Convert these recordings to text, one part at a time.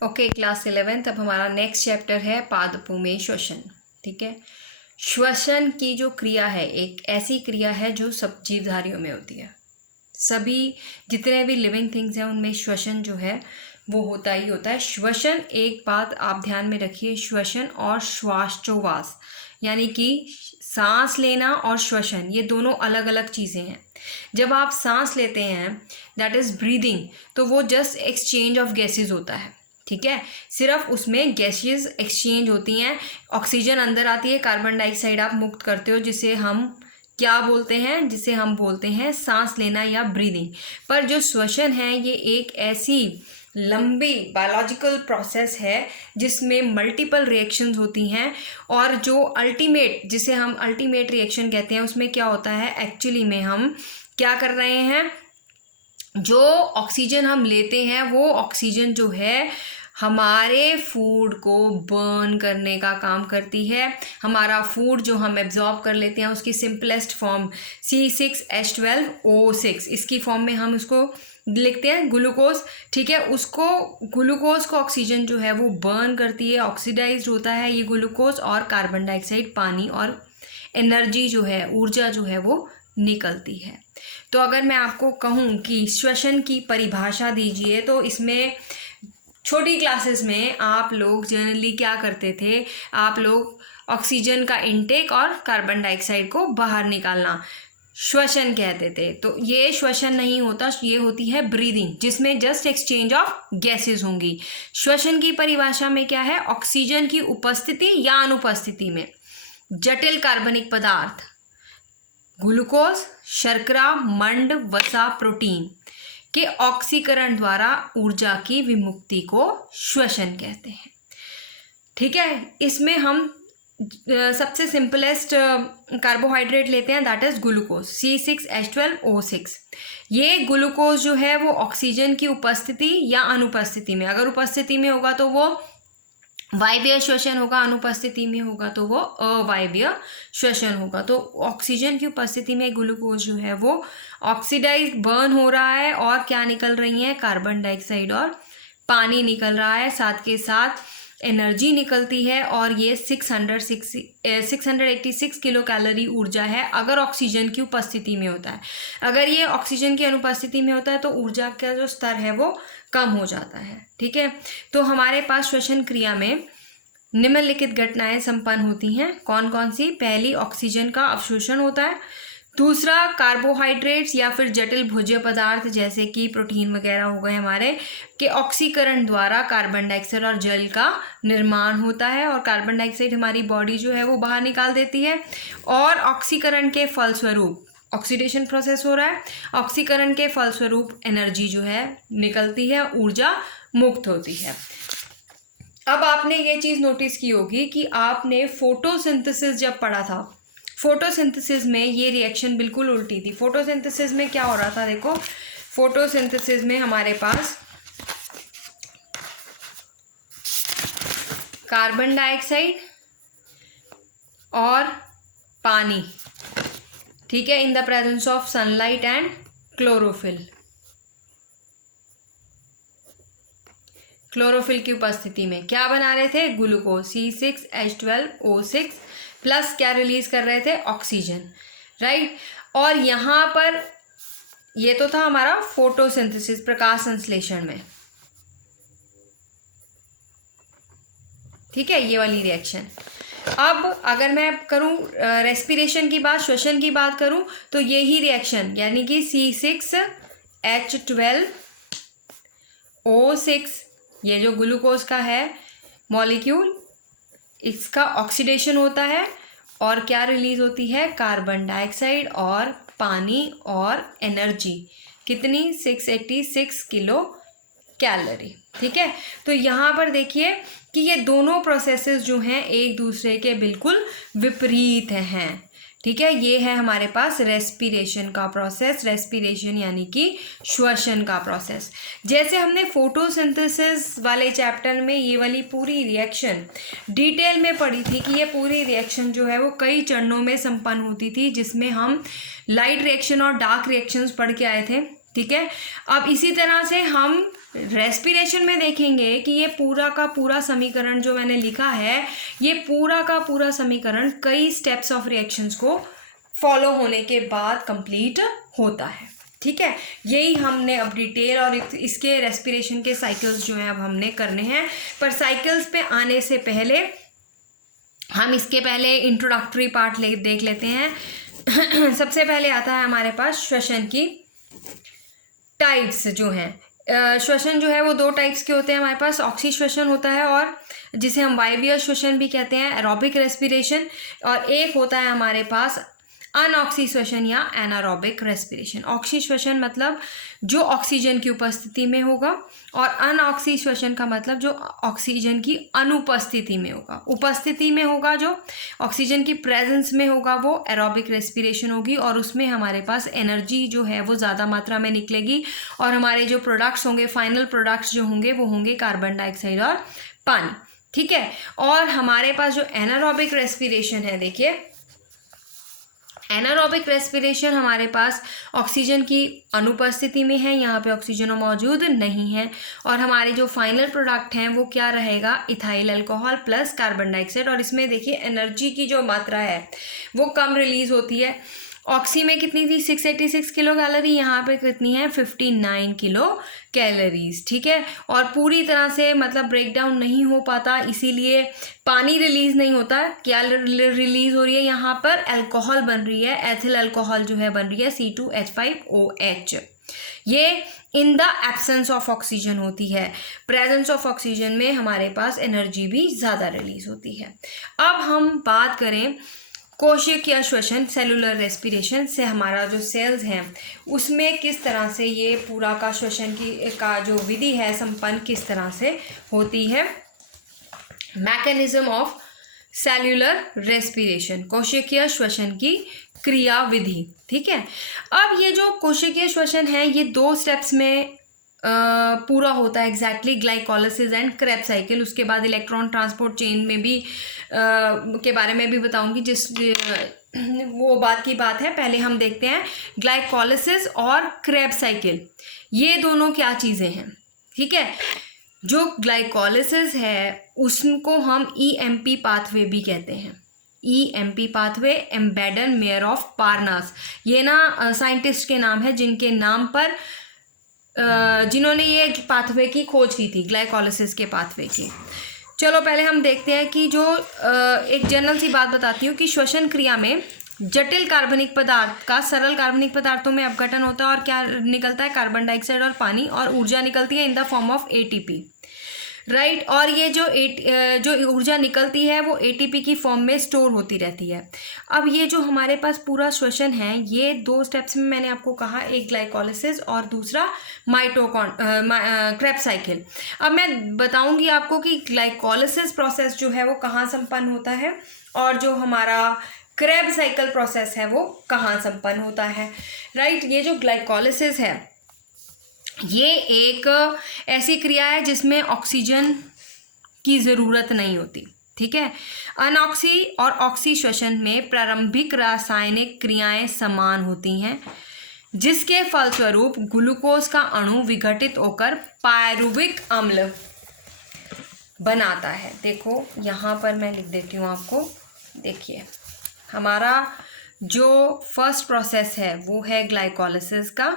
Okay, class 11th। अब हमारा next chapter है पादपों में श्वसन। ठीक है, श्वसन की जो क्रिया है एक ऐसी क्रिया है जो सब जीवधारियों में होती है। सभी जितने भी लिविंग थिंग्स हैं उनमें श्वसन जो है वो होता ही होता है। श्वसन, एक बात आप ध्यान में रखिए, श्वसन और श्वासोच्छ्वास यानी कि सांस लेना और श्वसन ये दोनों अलग अलग चीज़ें हैं। जब आप सांस लेते हैं दैट इज़ ब्रीदिंग, तो वो जस्ट एक्सचेंज ऑफ गैसेस होता है। ठीक है, सिर्फ उसमें गैसेस एक्सचेंज होती हैं, ऑक्सीजन अंदर आती है, कार्बन डाइऑक्साइड आप मुक्त करते हो, जिसे हम क्या बोलते हैं, जिसे हम बोलते हैं सांस लेना या ब्रीदिंग। पर जो श्वसन है ये एक ऐसी लंबी बायोलॉजिकल प्रोसेस है जिसमें मल्टीपल रिएक्शंस होती हैं, और जो अल्टीमेट, जिसे हम अल्टीमेट रिएक्शन कहते हैं, उसमें क्या होता है एक्चुअली में हम क्या कर रहे हैं, जो ऑक्सीजन हम लेते हैं वो ऑक्सीजन जो है हमारे फूड को बर्न करने का काम करती है। हमारा फूड जो हम एब्जॉर्ब कर लेते हैं उसकी सिंपलेस्ट फॉर्म C6H12O6, इसकी फॉर्म में हम उसको लिखते हैं ग्लूकोज। ठीक है, उसको ग्लूकोज को ऑक्सीजन जो है वो बर्न करती है, ऑक्सीडाइज्ड होता है ये ग्लूकोज, और कार्बन डाइऑक्साइड, पानी और एनर्जी जो है, ऊर्जा जो है वो निकलती है। तो अगर मैं आपको कहूँ कि श्वसन की परिभाषा दीजिए, तो इसमें छोटी क्लासेस में आप लोग जनरली क्या करते थे, आप लोग ऑक्सीजन का इनटेक और कार्बन डाइऑक्साइड को बाहर निकालना श्वसन कहते थे। तो ये श्वसन नहीं होता, ये होती है ब्रीदिंग, जिसमें जस्ट एक्सचेंज ऑफ गैसेस होंगी। श्वसन की परिभाषा में क्या है, ऑक्सीजन की उपस्थिति या अनुपस्थिति में जटिल कार्बनिक पदार्थ, ग्लूकोज, शर्करा, मंड, वसा, प्रोटीन के ऑक्सीकरण द्वारा ऊर्जा की विमुक्ति को श्वसन कहते हैं। ठीक है, इसमें हम सबसे सिंपलेस्ट कार्बोहाइड्रेट लेते हैं, दैट इज ग्लूकोज C6H12O6। ये ग्लूकोज जो है वो ऑक्सीजन की उपस्थिति या अनुपस्थिति में, अगर उपस्थिति में होगा तो वो वायवीय श्वसन होगा, अनुपस्थिति में होगा तो वो अवायवीय श्वसन होगा। तो ऑक्सीजन की उपस्थिति में ग्लूकोज जो है वो ऑक्सीडाइज बर्न हो रहा है, और क्या निकल रही है, कार्बन डाइऑक्साइड और पानी निकल रहा है, साथ के साथ एनर्जी निकलती है, और ये 686 किलो कैलोरी ऊर्जा है अगर ऑक्सीजन की उपस्थिति में होता है। अगर ये ऑक्सीजन की अनुपस्थिति में होता है तो ऊर्जा का जो स्तर है वो कम हो जाता है। ठीक है, तो हमारे पास श्वसन क्रिया में निम्नलिखित घटनाएं संपन्न होती हैं। कौन कौन सी, पहली ऑक्सीजन का अवशोषण होता है, दूसरा कार्बोहाइड्रेट्स या फिर जटिल भोज्य पदार्थ जैसे कि प्रोटीन वगैरह हो गए हमारे के ऑक्सीकरण द्वारा कार्बन डाइऑक्साइड और जल का निर्माण होता है, और कार्बन डाइऑक्साइड हमारी बॉडी जो है वो बाहर निकाल देती है, और ऑक्सीकरण के फलस्वरूप ऑक्सीडेशन प्रोसेस हो रहा है, ऑक्सीकरण के फलस्वरूप एनर्जी जो है निकलती है, ऊर्जा मुक्त होती है। अब आपने ये चीज़ नोटिस की होगी कि आपने फोटोसिंथेसिस जब पढ़ा था, फोटोसिंथेसिस में ये रिएक्शन बिल्कुल उल्टी थी। फोटोसिंथेसिस में क्या हो रहा था, देखो फोटोसिंथेसिस में हमारे पास कार्बन डाइऑक्साइड और पानी, ठीक है, in the presence of sunlight and chlorophyll, chlorophyll की उपस्थिति में क्या बना रहे थे, ग्लूकोज C6H12O6 प्लस क्या रिलीज कर रहे थे, ऑक्सीजन, राइट। और यहाँ पर ये तो था हमारा फोटोसिंथेसिस, प्रकाश संश्लेषण में, ठीक है, ये वाली रिएक्शन। अब अगर मैं करूँ रेस्पिरेशन की बात, श्वसन की बात करूँ, तो यही रिएक्शन यानी कि C6H12O6 ये जो ग्लूकोज का है मॉलिक्यूल, इसका ऑक्सीडेशन होता है, और क्या रिलीज होती है, कार्बन डाइऑक्साइड और पानी और एनर्जी, कितनी, 686 किलो कैलोरी। ठीक है, तो यहाँ पर देखिए कि ये दोनों प्रोसेसेस जो हैं एक दूसरे के बिल्कुल विपरीत हैं। ठीक है, ये है हमारे पास रेस्पिरेशन का प्रोसेस, रेस्पिरेशन यानी कि श्वसन का प्रोसेस। जैसे हमने फोटोसिंथेसिस वाले चैप्टर में ये वाली पूरी रिएक्शन डिटेल में पढ़ी थी कि ये पूरी रिएक्शन जो है वो कई चरणों में संपन्न होती थी, जिसमें हम लाइट रिएक्शन और डार्क रिएक्शंस पढ़ के आए थे। ठीक है। अब इसी तरह से हम रेस्पिरेशन में देखेंगे कि ये पूरा का पूरा समीकरण जो मैंने लिखा है, ये पूरा का पूरा समीकरण कई स्टेप्स ऑफ रिएक्शंस को फॉलो होने के बाद कंप्लीट होता है। ठीक है, यही हमने अब डिटेल और इसके रेस्पिरेशन के साइकिल्स जो हैं अब हमने करने हैं। पर साइकिल्स पे आने से पहले हम इसके पहले इंट्रोडक्टरी पार्ट देख लेते हैं। सबसे पहले आता है हमारे पास श्वसन की टाइप्स जो हैं। श्वसन जो है वो 2 टाइप्स के होते हैं हमारे पास। ऑक्सी श्वसन होता है और जिसे हम वायवीय श्वसन भी कहते हैं, एरोबिक रेस्पिरेशन। और एक होता है हमारे पास अनऑक्सी श्वसन या एनारोबिक रेस्पिरेशन। ऑक्सी श्वसन मतलब जो ऑक्सीजन की उपस्थिति में होगा, और अनऑक्सी श्वसन का मतलब जो ऑक्सीजन की अनुपस्थिति में होगा। उपस्थिति में होगा जो ऑक्सीजन की प्रेजेंस में होगा वो एरोबिक रेस्पिरेशन होगी, और उसमें हमारे पास एनर्जी जो है वो ज़्यादा मात्रा में निकलेगी, और हमारे जो प्रोडक्ट्स होंगे, फाइनल प्रोडक्ट्स जो होंगे वो होंगे कार्बन डाइऑक्साइड और पानी। ठीक है, और हमारे पास जो एनारोबिक रेस्पिरेशन है, देखिए एनारोबिक रेस्पिरेशन हमारे पास ऑक्सीजन की अनुपस्थिति में है, यहाँ पे ऑक्सीजन मौजूद नहीं है, और हमारे जो फाइनल प्रोडक्ट हैं वो क्या रहेगा, ethyl alcohol plus carbon dioxide. और इसमें देखिए एनर्जी की जो मात्रा है वो कम रिलीज होती है। ऑक्सी में कितनी थी, 686 किलो कैलोरी, यहाँ पे कितनी है, 59 किलो कैलोरीज। ठीक है, और पूरी तरह से मतलब ब्रेक डाउन नहीं हो पाता, इसीलिए पानी रिलीज नहीं होता। क्या रिलीज हो रही है यहाँ पर, अल्कोहल बन रही है, एथिल अल्कोहल जो है बन रही है, C2H5OH। ये in the absence of oxygen होती है। प्रेजेंस ऑफ ऑक्सीजन में हमारे पास एनर्जी भी ज़्यादा रिलीज होती है। अब हम बात करें कोशिकीय श्वसन, सेलुलर रेस्पिरेशन से हमारा जो सेल्स हैं उसमें किस तरह से ये पूरा का श्वसन का जो विधि है संपन्न किस तरह से होती है। मैकेनिज्म ऑफ सेल्युलर रेस्पिरेशन, कोशिकीय श्वसन की क्रिया विधि। ठीक है, अब ये जो कोशिकीय श्वसन है ये 2 स्टेप्स में पूरा होता है exactly, glycolysis and Krebs cycle. उसके बाद इलेक्ट्रॉन ट्रांसपोर्ट चेन में भी के बारे में भी बताऊंगी, जिस वो बात की बात है। पहले हम देखते हैं ग्लाइकोलिसिस और क्रेब्स साइकिल, ये दोनों क्या चीज़ें हैं। ठीक है, जो ग्लाइकोलिसिस है उसको हम EMP पाथवे भी कहते हैं। EMP पाथवे, एम्बेडन मेयर ऑफ पार्नास, ये ना साइंटिस्ट के नाम है जिनके नाम पर जिन्होंने ये पाथवे की खोज की थी, ग्लाइकोलिसिस के पाथवे की। चलो पहले हम देखते हैं कि जो एक जनरल सी बात बताती हूँ कि श्वसन क्रिया में जटिल कार्बनिक पदार्थ का सरल कार्बनिक पदार्थों में अपघटन होता है, और क्या निकलता है, कार्बन डाइऑक्साइड और पानी, और ऊर्जा निकलती है in the form of ATP, right. और ये जो ऊर्जा निकलती है वो ATP की फॉर्म में स्टोर होती रहती है। अब ये जो हमारे पास पूरा श्वसन है ये 2 स्टेप्स में मैंने आपको कहा, एक ग्लाइकोलिसिस और दूसरा क्रेब्स साइकिल। अब मैं बताऊंगी आपको कि ग्लाइकोलिसिस प्रोसेस जो है वो कहाँ संपन्न होता है, और जो हमारा क्रेब्स साइकिल प्रोसेस है वो कहाँ संपन्न होता है, राइट। ये जो ग्लाइकोलिसिस है ये एक ऐसी क्रिया है जिसमें ऑक्सीजन की ज़रूरत नहीं होती। ठीक है, अनऑक्सी और ऑक्सी श्वसन में प्रारंभिक रासायनिक क्रियाएं समान होती हैं, जिसके फलस्वरूप ग्लूकोज का अणु विघटित होकर पायरुविक अम्ल बनाता है। देखो यहाँ पर मैं लिख देती हूँ आपको, देखिए हमारा जो फर्स्ट प्रोसेस है वो है ग्लाइकोलिसिस का,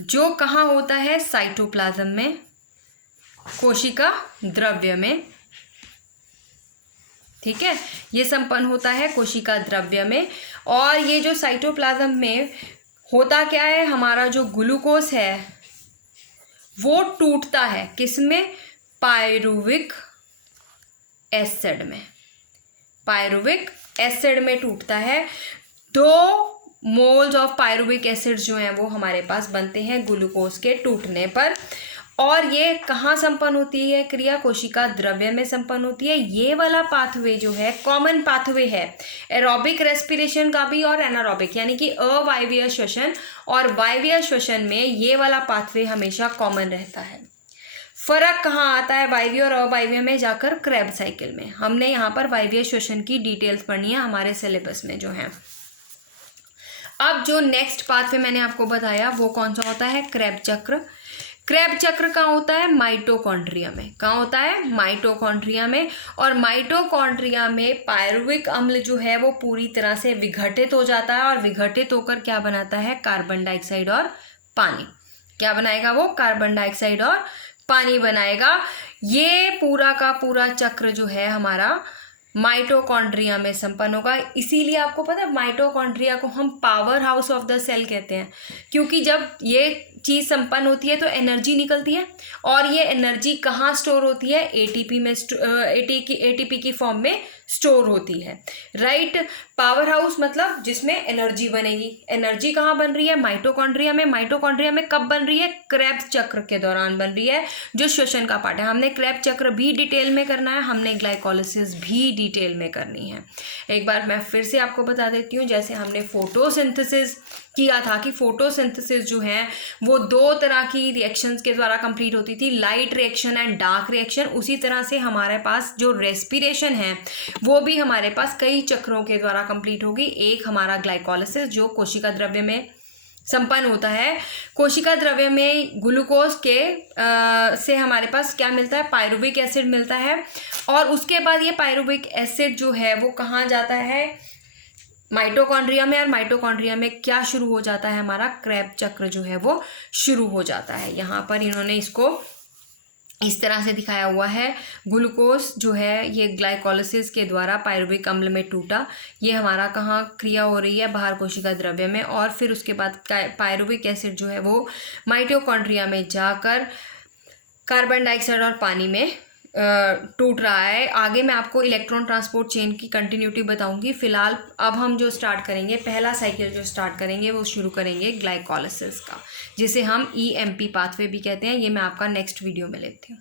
जो कहाँ होता है, साइटोप्लाज्म में, कोशिका द्रव्य में। ठीक है, ये संपन्न होता है कोशिका द्रव्य में। और ये जो साइटोप्लाज्म में होता क्या है, हमारा जो ग्लूकोज है वो टूटता है किसमें, पायरुविक एसिड में, पायरुविक एसिड में टूटता है। 2 मोल्स ऑफ पायरुविक एसिड जो हैं वो हमारे पास बनते हैं ग्लूकोज के टूटने पर। और ये कहाँ संपन्न होती है क्रिया, कोशिका द्रव्य में संपन्न होती है। ये वाला पाथवे जो है कॉमन पाथवे है एरोबिक रेस्पिरेशन का भी और एनारोबिक, यानी कि अवायवीय श्वसन और वायवीय श्वसन में ये वाला पाथवे हमेशा कॉमन रहता है। फर्क कहाँ आता है वायवीय और अवायवीय में, जाकर क्रेब्स साइकिल में। हमने यहाँ पर वायवीय श्वसन की डिटेल्स पढ़नी है हमारे सिलेबस में जो है। अब जो नेक्स्ट पाथवे मैंने आपको बताया वो कौन सा होता है, क्रेब्स चक्र। क्रेब्स चक्र कहाँ होता है, माइटोकॉन्ड्रिया में। कहाँ होता है, माइटोकॉन्ड्रिया में। और माइटोकॉन्ड्रिया में पायरुविक अम्ल जो है वो पूरी तरह से विघटित हो जाता है और विघटित होकर क्या बनाता है, कार्बन डाइऑक्साइड और पानी। क्या बनाएगा वो, कार्बन डाइऑक्साइड और पानी बनाएगा। ये पूरा का पूरा चक्र जो है हमारा माइटोकॉन्ड्रिया में संपन्न होगा। इसीलिए आपको पता है माइटोकॉन्ड्रिया को हम power house of the cell कहते हैं, क्योंकि जब ये चीज़ संपन्न होती है तो एनर्जी निकलती है और ये एनर्जी कहाँ स्टोर होती है, एटीपी में, एटीपी की फॉर्म में स्टोर होती है, राइट। पावर हाउस मतलब जिसमें एनर्जी बनेगी। एनर्जी कहाँ बन रही है, माइटोकॉन्ड्रिया में। माइटोकॉन्ड्रिया में कब बन रही है, क्रेब्स चक्र के दौरान बन रही है, जो श्वसन का पार्ट है। हमने क्रेब्स चक्र भी डिटेल में करना है, हमने ग्लाइकोलिसिस भी डिटेल में करनी है। एक बार मैं फिर से आपको बता देती हूँ, जैसे हमने फोटोसिंथेसिस किया था कि फोटोसिंथेसिस जो है वो दो तरह की रिएक्शंस के द्वारा कंप्लीट होती थी, light reaction and dark reaction. उसी तरह से हमारे पास जो रेस्पिरेशन है वो भी हमारे पास कई चक्रों के द्वारा कंप्लीट होगी। एक हमारा ग्लाइकोलिसिस जो कोशिका द्रव्य में संपन्न होता है। कोशिका द्रव्य में ग्लूकोज के से हमारे पास क्या मिलता है, पायरुविक एसिड मिलता है। और उसके बाद ये पायरुविक एसिड जो है वो कहाँ जाता है, माइटोकॉन्ड्रिया में। और माइटोकॉन्ड्रिया में क्या शुरू हो जाता है, हमारा क्रेब्स चक्र जो है वो शुरू हो जाता है। यहाँ पर इन्होंने इसको इस तरह से दिखाया हुआ है। ग्लूकोज जो है ये ग्लाइकोलिसिस के द्वारा पायरुविक अम्ल में टूटा। ये हमारा कहाँ क्रिया हो रही है, बाहर कोशिका द्रव्य में। और फिर उसके बाद पायरुविक एसिड जो है वो माइटोकॉन्ड्रिया में जाकर कार्बन डाइऑक्साइड और पानी में टूट रहा है। आगे मैं आपको इलेक्ट्रॉन ट्रांसपोर्ट चेन की कंटिन्यूटी बताऊंगी। फिलहाल अब हम जो स्टार्ट करेंगे, पहला साइकिल जो स्टार्ट करेंगे वो शुरू करेंगे ग्लाइकोलिसिस का, जिसे हम EMP पाथवे भी कहते हैं। ये मैं आपका नेक्स्ट वीडियो में लेती हूँ।